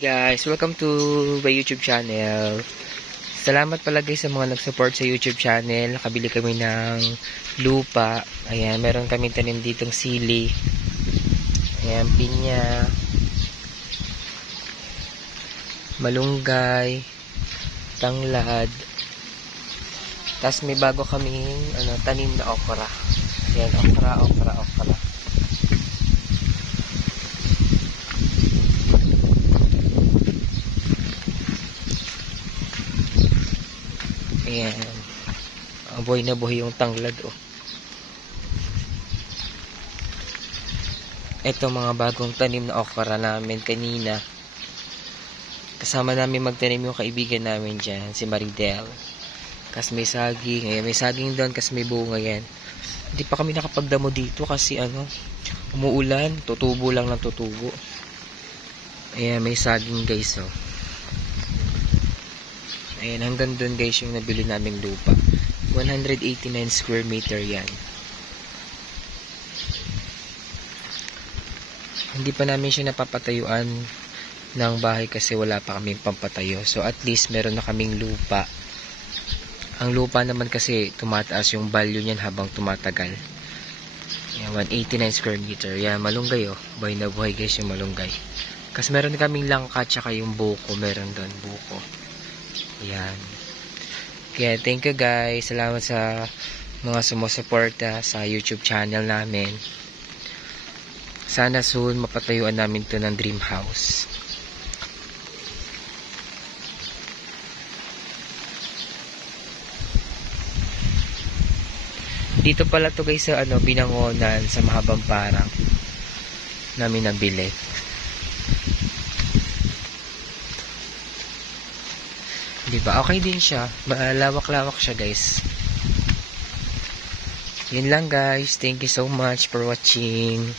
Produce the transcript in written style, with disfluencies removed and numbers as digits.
Guys, welcome to my YouTube channel. Salamat pala guys sa mga nag-support sa YouTube channel. Nakabili kami ng lupa. Ayan, meron kami tanim ditong sili. Ayan, pinya, malunggay, tanglad. Tapos may bago kaming tanim na okra. Ayan, okra. Ayan. Buhay na buhay yung tanglad, oh. Ito mga bagong tanim na okra namin kanina. Kasama namin magtanim yung kaibigan namin dyan, si Maridel. Kasi may saging. Ayan, may saging doon kasi may bunga yan. Hindi pa kami nakapagdamo dito kasi umuulan. Tutubo lang ng tutubo. Ayan, may saging guys, oh. Ayan, hanggang doon guys yung nabili naming lupa. 189 square meter yan. Hindi pa namin siya napapatayuan ng bahay kasi wala pa kaming pampatayo. So at least meron na kaming lupa. Ang lupa naman kasi tumataas yung value niyan habang tumatagal. Ayan, 189 square meter. Yan, malunggay, oh. Buhay na buhay guys yung malunggay. Kasi meron kaming langka tsaka yung buko. Meron doon, buko. Yan. Kaya thank you guys. Salamat sa mga sumusuporta sa YouTube channel namin. Sana soon mapatayuan namin to ng dream house. Dito pala to guys sa Binangonan sa Mahabang Parang namin nabili. Diba? Okay din siya. Malawak-lawak siya guys. Yun lang guys. Thank you so much for watching.